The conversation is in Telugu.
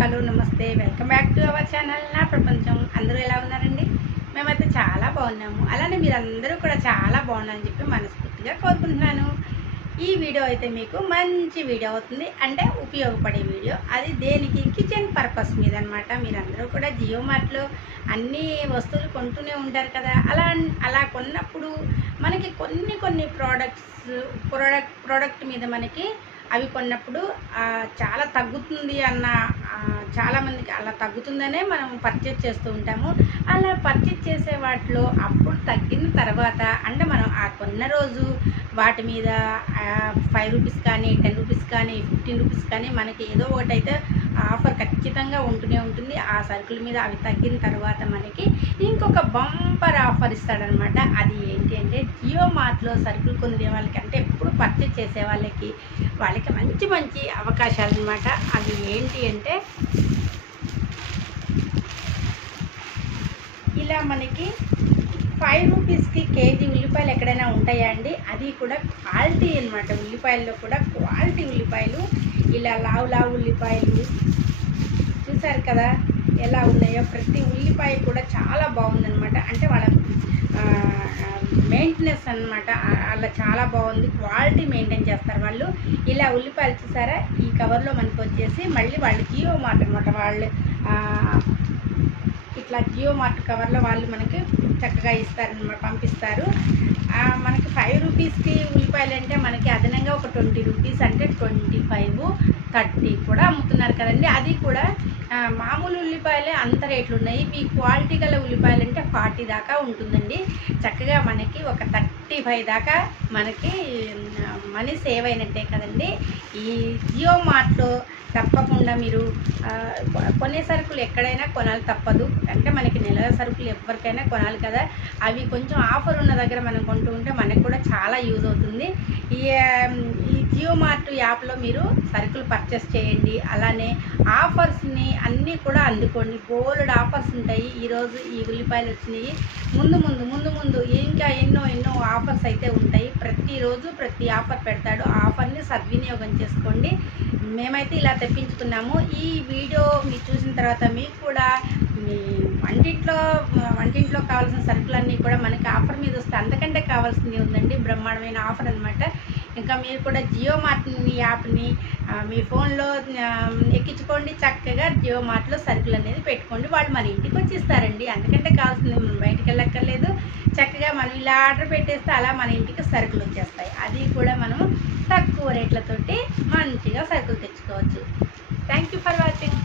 హలో నమస్తే welcome back to our channel నా ప్రపంచం. అందరూ ఎలా ఉన్నారండి? మేమైతే చాలా బాగున్నాము. అలానే మీరందరూ కూడా చాలా బాగున్నారని చెప్పి మనస్ఫూర్తిగా కోరుకుంటున్నాను. ఈ వీడియో అయితే మీకు మంచి వీడియో అవుతుంది, అంటే ఉపయోగపడే వీడియో. అది దేనికి? కిచెన్ పర్పస్ మీద అనమాట. మీరందరూ కూడా జియో మార్ట్లో అన్ని వస్తువులు కొంటూనే ఉంటారు కదా. అలా కొన్నప్పుడు మనకి కొన్ని ప్రోడక్ట్ మీద మనకి అవి కొన్నప్పుడు చాలా తగ్గుతుంది అన్న చాలామందికి అలా తగ్గుతుందనే మనం పర్చేజ్ చేస్తూ ఉంటాము. అలా పర్చేజ్ చేసే వాటిలో అప్పుడు తగ్గిన తర్వాత, అంటే మనం ఆ కొన్న రోజు వాటి మీద 5 రూపీస్ కానీ 10 రూపీస్ కానీ 15 రూపీస్ కానీ మనకి ఏదో ఒకటైతే ఆఫర్ ఖచ్చితంగా ఉంటూనే ఉంటుంది. ఆ సరుకుల మీద అవి తగ్గిన తర్వాత మనకి ఇంకొక బంపర్ ఆఫర్ ఇస్తాడనమాట. అది ఏంటి అంటే జియో మార్ట్లో సరుకులు కొనే వాళ్ళకి, అంటే ఎప్పుడు పర్చేజ్ చేసే వాళ్ళకి మంచి అవకాశాలు అనమాట. అవి ఏంటి అంటే ఇలా మనకి 5 రూపీస్కి కేజీ ఉల్లిపాయలు ఎక్కడైనా ఉంటాయా అండి? అది కూడా క్వాలిటీ అనమాట. ఉల్లిపాయల్లో కూడా క్వాలిటీ ఉల్లిపాయలు, ఇలా లావు ఉల్లిపాయలు చూసారు కదా ఎలా ఉన్నాయో. ప్రతి ఉల్లిపాయ కూడా చాలా బాగుందనమాట. అంటే వాళ్ళ మెయింటెనెన్స్ అనమాట. అలా చాలా బాగుంది, క్వాలిటీ మెయింటైన్ చేస్తారు వాళ్ళు. ఇలా ఉల్లిపాయలు చూసారా, ఈ కవర్లో మనకు వచ్చేసి మళ్ళీ వాళ్ళు జియో మార్ట్ అనమాట. వాళ్ళు ఇట్లా జియో మార్ట్ కవర్లో వాళ్ళు మనకి చక్కగా ఇస్తారనమాట, పంపిస్తారు. మనకి 5 రూపీస్కి ఉల్లిపాయలు అంటే మనకి అదనంగా ఒక 20 రూపీస్, అంటే 25, 30 కూడా అమ్ముతున్నారు కదండి. అది కూడా మామూలు ఉల్లిపాయలే అంత రేట్లు ఉన్నాయి. మీ క్వాలిటీ గల ఉల్లిపాయలు అంటే 40 దాకా ఉంటుందండి. చక్కగా మనకి ఒక 35 దాకా మనకి మనీ సేవ్ అయినట్టే కదండి. ఈ జియో మార్ట్లో తప్పకుండా మీరు కొనే సరుకులు ఎక్కడైనా కొనాలి, తప్పదు. అంటే మనకి నెల సరుకులు ఎవరికైనా కొనాలి కదా. అవి కొంచెం ఆఫర్ ఉన్న దగ్గర మనం కొంటూ ఉంటే మనకు కూడా చాలా యూజ్ అవుతుంది. ఈ జియో మార్ట్ యాప్లో మీరు సరుకులు పర్చేస్ చేయండి. అలానే ఆఫర్స్ని అన్నీ కూడా అందుకోండి. బోల్డ్ ఆఫర్స్ ఉంటాయి. ఈరోజు ఈ ఉల్లిపాయలు వచ్చినాయి, ముందు ఇంకా ఎన్నో ఆఫర్స్ అయితే ఉంటాయి. ప్రతిరోజు ప్రతి ఆఫర్ పెడతాడు. ఆ ఆఫర్ని సద్వినియోగం చేసుకోండి. మేమైతే ఇలా తెప్పించుకున్నాము. ఈ వీడియో మీరు చూసిన తర్వాత మీకు కూడా మీ వంటింట్లో కావాల్సిన సరుకులన్నీ కూడా మనకి ఆఫర్ మీద వస్తే అంతకంటే కావాల్సింది ఉందండి. బ్రహ్మాండమైన ఆఫర్ అనమాట. ఇంకా మీరు కూడా జియో మార్ట్ యాప్ని మీ ఫోన్లో ఎక్కించుకోండి. చక్కగా జియో మార్ట్లో సరుకులు అనేది పెట్టుకోండి. వాళ్ళు మన ఇంటికి వచ్చి ఇస్తారండి. అంతకంటే కావాల్సింది మనం బయటికి వెళ్ళక్కర్లేదు. చక్కగా మనం ఇలా ఆర్డర్ పెట్టేస్తే అలా మన ఇంటికి సరుకులు వచ్చేస్తాయి. అది కూడా మనం తక్కువ రేట్లతోటి మంచిగా సరుకులు తెచ్చుకోవచ్చు. Thank you for watching.